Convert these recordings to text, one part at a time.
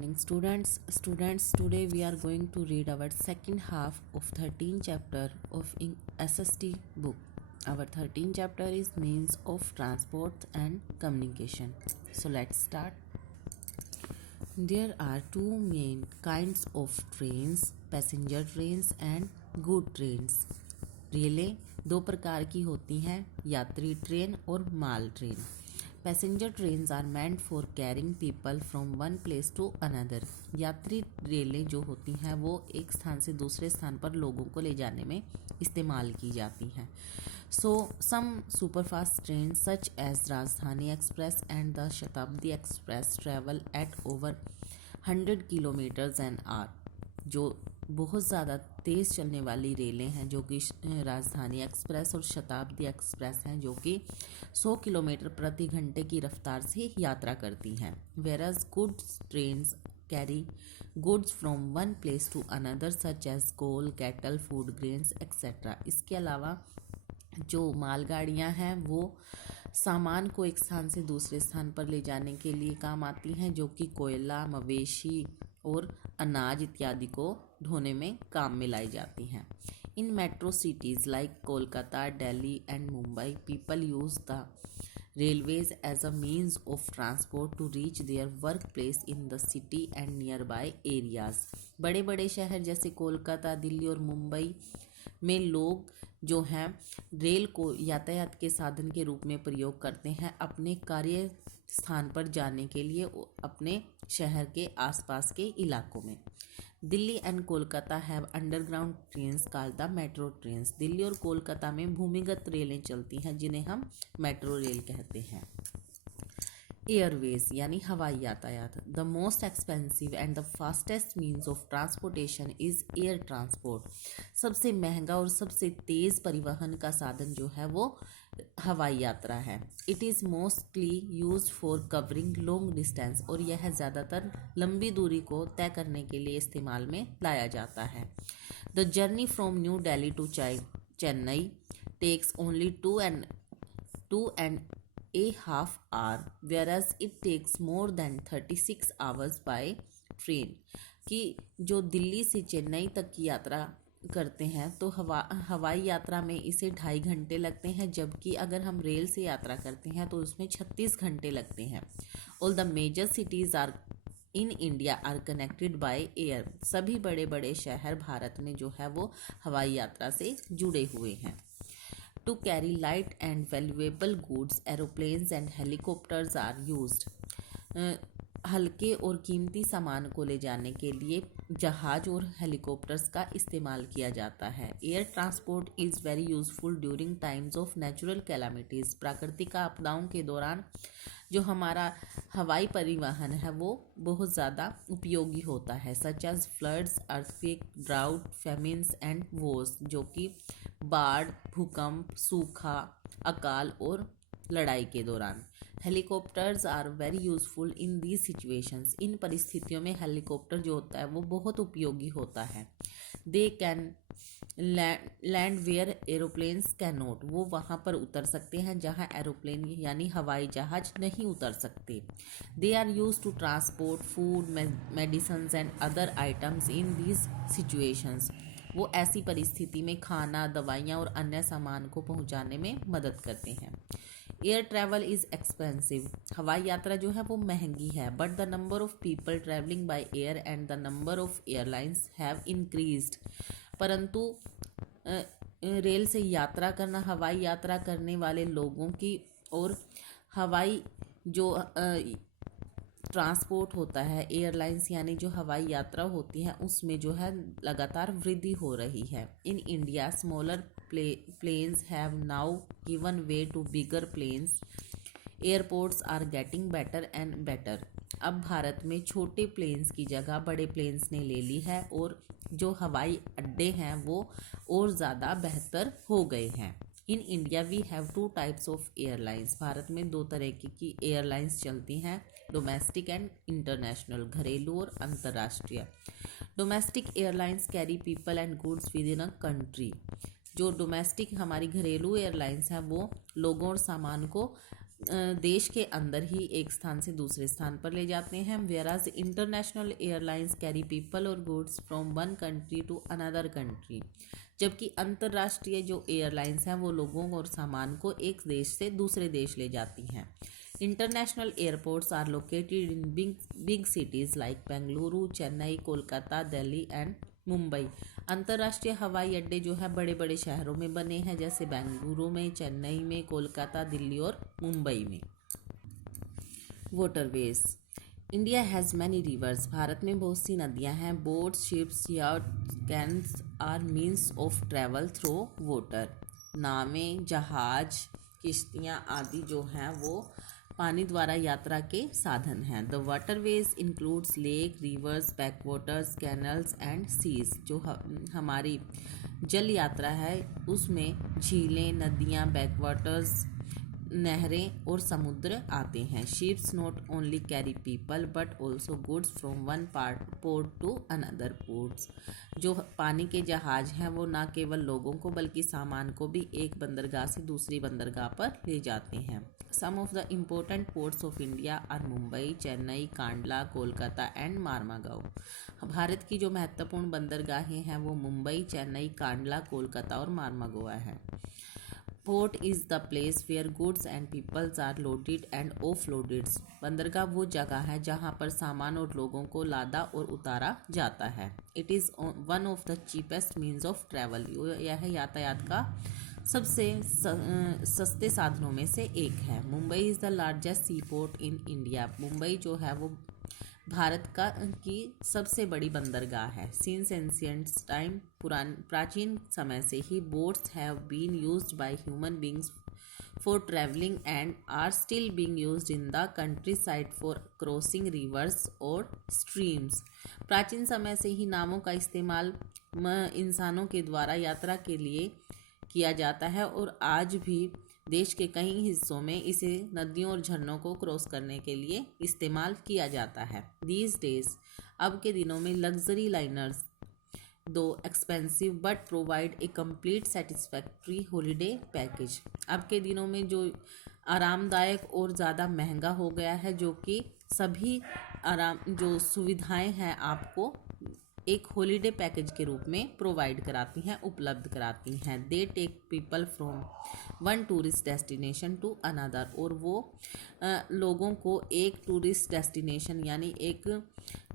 morning students, today we are going to read our second half of 13th chapter of SST book. Our 13th chapter is means of transport and communication. So let's start. There are two main kinds of trains, passenger trains and goods trains. रेलें दो प्रकार की होती हैं, यात्री train और माल train. Passenger trains are meant for carrying people from one place to another. यात्री रेलें जो होती हैं वो एक स्थान से दूसरे स्थान पर लोगों को ले जाने में इस्तेमाल की जाती हैं. सो सम सुपरफास्ट ट्रेन सच एज राजधानी एक्सप्रेस एंड द शताब्दी express travel eight over 100 kilometres an hour. जो बहुत ज़्यादा तेज़ चलने वाली रेलें हैं जो कि राजधानी एक्सप्रेस और शताब्दी एक्सप्रेस हैं जो कि 100 किलोमीटर प्रति घंटे की रफ्तार से यात्रा करती हैं. Various goods trains carry goods from one place to another such as coal, cattle, food grains etcetera. इसके अलावा जो मालगाड़ियाँ हैं वो सामान को एक स्थान से दूसरे स्थान पर ले जाने के लिए काम आती हैं, जो कि कोयला, मवेशी और अनाज इत्यादि को ढोने में काम में लाई जाती हैं. In metro cities like Kolkata, Delhi and Mumbai, people use the railways as a means of transport to reach their work place in the city and nearby areas. बड़े बड़े शहर जैसे कोलकाता, दिल्ली और मुंबई में लोग जो हैं रेल को यातायात के साधन के रूप में प्रयोग करते हैं अपने कार्य स्थान पर जाने के लिए अपने शहर के आसपास के इलाकों में. Delhi and Kolkata have underground trains called the metro trains. Delhi और कोलकाता में भूमिगत रेलें चलती हैं जिन्हें हम मेट्रो रेल कहते हैं. एयरवेज यानी हवाई यातायात. The most expensive and the fastest means of transportation is air transport. सबसे महंगा और सबसे तेज़ परिवहन का साधन जो है वो हवाई यात्रा है. It is mostly use for covering long distance. और यह ज़्यादातर लंबी दूरी को तय करने के लिए इस्तेमाल में लाया जाता है. The journey from New Delhi to Chennai takes only 2.5 hour, whereas it takes more than 36 hours by train. कि जो दिल्ली से चेन्नई तक की यात्रा करते हैं तो हवाई यात्रा में इसे 2.5 घंटे लगते हैं, जबकि अगर हम रेल से यात्रा करते हैं तो उसमें 36 घंटे लगते हैं. All the major cities are in India are connected by air. सभी बड़े बड़े शहर भारत में जो है वो हवाई यात्रा से जुड़े हुए हैं. To carry light and valuable goods, aeroplanes and helicopters are used. हल्के और कीमती सामान को ले जाने के लिए जहाज और हेलीकॉप्टर्स का इस्तेमाल किया जाता है. Air transport is very useful during times of natural calamities. प्राकृतिक आपदाओं के दौरान जो हमारा हवाई परिवहन है वो बहुत ज़्यादा उपयोगी होता है. Such as floods, earthquake, drought, famines and wars. जो कि बाढ़, भूकंप, सूखा, अकाल और लड़ाई के दौरान. Helicopters are very useful in these situations. इन परिस्थितियों में हेलीकॉप्टर जो होता है वो बहुत उपयोगी होता है. They can land where aeroplanes can not. वो वहाँ पर उतर सकते हैं जहाँ एरोप्लेन यानी हवाई जहाज नहीं उतर सकते. They are use to transport food, medicines and other items in these situations. वो ऐसी परिस्थिति में खाना, दवाइयाँ और अन्य सामान को पहुँचाने में मदद करते हैं. Air travel is expensive. हवाई यात्रा जो है वो महंगी है. But the number of people travelling by air and the number of airlines have increased. परंतु रेल से यात्रा करना, हवाई यात्रा करने वाले लोगों की और हवाई जो ट्रांसपोर्ट होता है, एयरलाइंस यानी जो हवाई यात्रा होती है उसमें जो है लगातार वृद्धि हो रही है. In India smaller planes have now given way to bigger planes. Airports are getting better and better. अब भारत में छोटे प्लेन्स की जगह बड़े प्लेन्स ने ले ली है और जो हवाई अड्डे हैं वो और ज़्यादा बेहतर हो गए हैं. In India we have 2 types of airlines. भारत में 2 तरह की एयरलाइंस चलती हैं, डोमेस्टिक एंड इंटरनेशनल, घरेलू और अंतर्राष्ट्रीय. Domestic airlines carry people and goods with in a country. जो डोमेस्टिक हमारी घरेलू एयरलाइंस हैं वो लोगों और सामान को देश के अंदर ही एक स्थान से दूसरे स्थान पर ले जाते हैं। Whereas international airlines carry people और goods from one country to another country, जबकि अंतर्राष्ट्रीय जो एयरलाइंस हैं वो लोगों और सामान को एक देश से दूसरे देश ले जाती हैं। International airports are located in big cities like Bengaluru, Chennai, Kolkata, Delhi and Mumbai. अंतर्राष्ट्रीय हवाई अड्डे जो है बड़े बड़े शहरों में बने हैं, जैसे बेंगलुरु में, चेन्नई में, कोलकाता, दिल्ली और मुंबई में। Waterways. India has many rivers. Bharat में बहुत सी नदियां हैं। Boats, ships, yacht, canoes are means of travel through water. नावें, जहाज, किश्तियाँ आदि जो हैं वो पानी द्वारा यात्रा के साधन हैं। The waterways includes lake, rivers, backwaters, canals and seas. जो हमारी जल यात्रा है उसमें झीलें, नदियाँ, बैकवाटर्स, नहरें और समुद्र आते हैं। Ships not only carry people but also goods from one port to another ports. जो पानी के जहाज हैं वो न केवल लोगों को बल्कि सामान को भी एक बंदरगाह से दूसरी बंदरगाह पर ले जाते हैं। Some of the important ports of India are Mumbai, Chennai, Kandla, Kolkata and Marmagao. Bharat की जो महत्वपूर्ण बंदरगाहें हैं वो मुंबई, चेन्नई, कांडला, कोलकाता और मार्मागोआ है। Port is the place where goods and peoples are loaded and offloaded. बंदरगाह वो जगह है जहाँ पर सामान और लोगों को लादा और उतारा जाता है। It is one of the cheapest means of travel. यह यातायात का सबसे सस्ते साधनों में से एक है। Mumbai is the largest C port in India. Mumbai जो है वो भारत की सबसे बड़ी बंदरगाह है। सिंस एंशियंट टाइम, प्राचीन समय से ही boats have been used by human beings for travelling and are still being used in the country side for crossing rivers और स्ट्रीम्स। प्राचीन समय से ही नावों का इस्तेमाल इंसानों के द्वारा यात्रा के लिए किया जाता है और आज भी देश के कई हिस्सों में इसे नदियों और झरनों को क्रॉस करने के लिए इस्तेमाल किया जाता है। दीज डेज, अब के दिनों में लग्जरी लाइनर्स दो expensive but provide a complete satisfactory holiday package. अब के दिनों में जो आरामदायक और ज़्यादा महंगा हो गया है, जो कि सभी जो सुविधाएं हैं आपको एक हॉलिडे पैकेज के रूप में प्रोवाइड कराती हैं, उपलब्ध कराती हैं। They take people from one tourist destination to another. और वो लोगों को एक टूरिस्ट डेस्टिनेशन यानी एक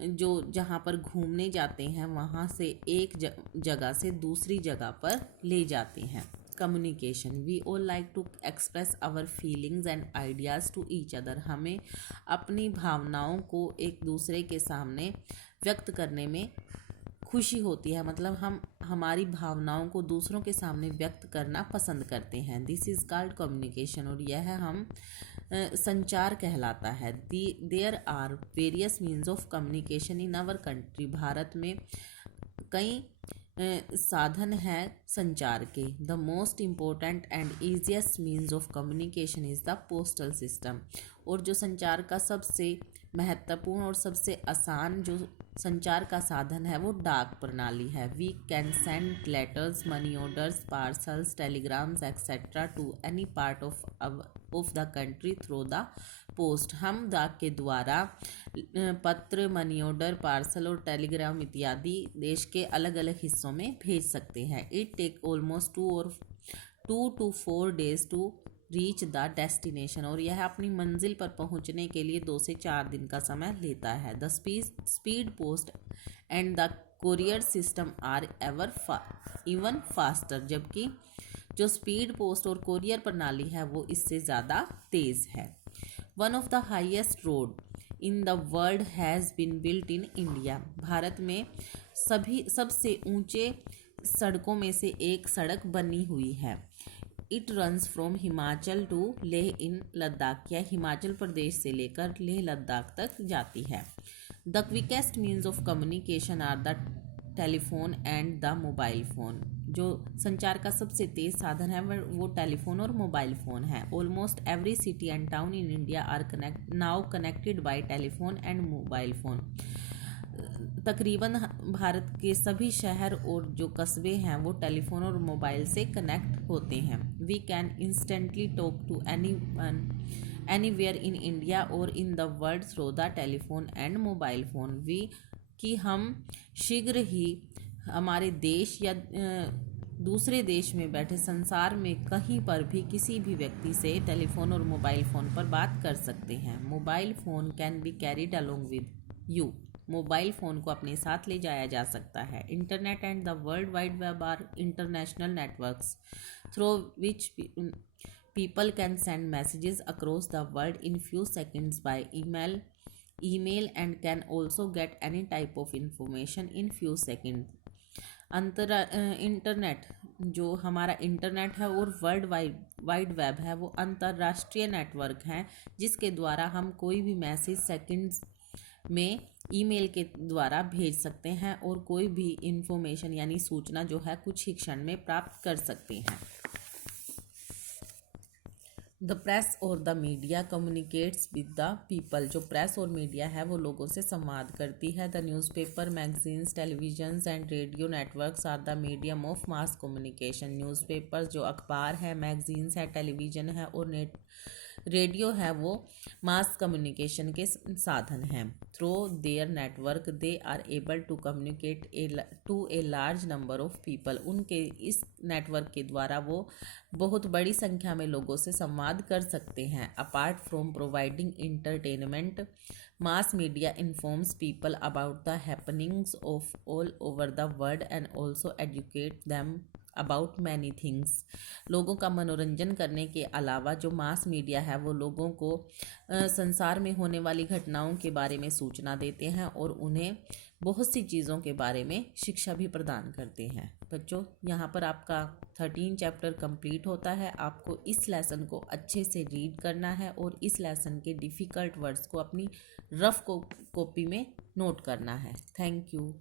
जो जहाँ पर घूमने जाते हैं वहाँ से एक जगह से दूसरी जगह पर ले जाते हैं। Communication. We all like to express our feelings and ideas to each other. हमें अपनी भावनाओं को एक दूसरे के सामने व्यक्त करने में खुशी होती है, मतलब हम हमारी भावनाओं को दूसरों के सामने व्यक्त करना पसंद करते हैं। दिस इज़ कॉल्ड कम्युनिकेशन, और यह हम संचार कहलाता है। There are various means of communication in our country. Bharat में कई साधन हैं संचार के। The most important and easiest means of communication is the postal system. और जो संचार का सबसे महत्वपूर्ण और सबसे आसान जो संचार का साधन है वो डाक प्रणाली है। We can send letters, money orders, parcels, telegrams etcetera to any part of the country through the post. हम डाक के द्वारा पत्र, मनी ऑर्डर, पार्सल और टेलीग्राम इत्यादि देश के अलग अलग हिस्सों में भेज सकते हैं। It take almost 2 to 4 days to reach the destination. और यह अपनी मंजिल पर पहुंचने के लिए 2 से 4 दिन का समय लेता है। The speed post and the courier system are even faster. जबकि जो स्पीड पोस्ट और कोरियर प्रणाली है वो इससे ज़्यादा तेज़ है। One of the highest road in the world has been built in India. Bharat में सबसे ऊंचे सड़कों में से एक सड़क बनी हुई है। It runs from Himachal to Leh in Ladakh. यह हिमाचल प्रदेश से लेकर लेह लद्दाख तक जाती है। The quickest means of communication are the telephone and the mobile phone. जो संचार का सबसे तेज़ साधन है वो टेलीफोन और मोबाइल फ़ोन है। Almost every city and town in India are now connected by telephone and mobile phone. तकरीबन भारत के सभी शहर और जो कस्बे हैं वो टेलीफोन और मोबाइल से कनेक्ट होते हैं। We can instantly talk to anyone anywhere in India or in the world through the telephone and mobile phone। We कि हम शीघ्र ही हमारे देश या दूसरे देश में बैठे संसार में कहीं पर भी किसी भी व्यक्ति से टेलीफोन और मोबाइल फ़ोन पर बात कर सकते हैं। Mobile phone can be carried along with you. Mobile phone को अपने साथ ले जाया जा सकता है। Internet and the world wide web are international networks through which people can send messages across the world in few seconds by email and can also get any type of information in few seconds। Internet जो हमारा internet है और world wide web है वो अंतर्राष्ट्रीय network हैं जिसके द्वारा हम कोई भी मैसेज सेकंड्स में ईमेल के द्वारा भेज सकते हैं और कोई भी इंफॉर्मेशन यानी सूचना जो है कुछ ही क्षण में प्राप्त कर सकते हैं। द प्रेस और the media communicates with the people. जो प्रेस और मीडिया है वो लोगों से संवाद करती है। The newspaper, magazines, televisions and radio networks are the medium of mass communication. Newspaper जो अखबार है, मैगजीन्स है, टेलीविज़न है और रेडियो है वो मास कम्युनिकेशन के साधन हैं। Through their network they are able to communicate to a large number of people. उनके इस नेटवर्क के द्वारा वो बहुत बड़ी संख्या में लोगों से संवाद कर सकते हैं। Apart from providing entertainment, mass media informs people about the happenings of all over the world and also educate them about many things. लोगों का मनोरंजन करने के अलावा जो मास मीडिया है वो लोगों को संसार में होने वाली घटनाओं के बारे में सूचना देते हैं और उन्हें बहुत सी चीज़ों के बारे में शिक्षा भी प्रदान करते हैं। बच्चों, यहाँ पर आपका 13 चैप्टर कंप्लीट होता है। आपको इस लेसन को अच्छे से रीड करना है और इस लेसन के डिफ़िकल्ट वर्ड्स को अपनी रफ कॉपी में नोट करना है। Thank you.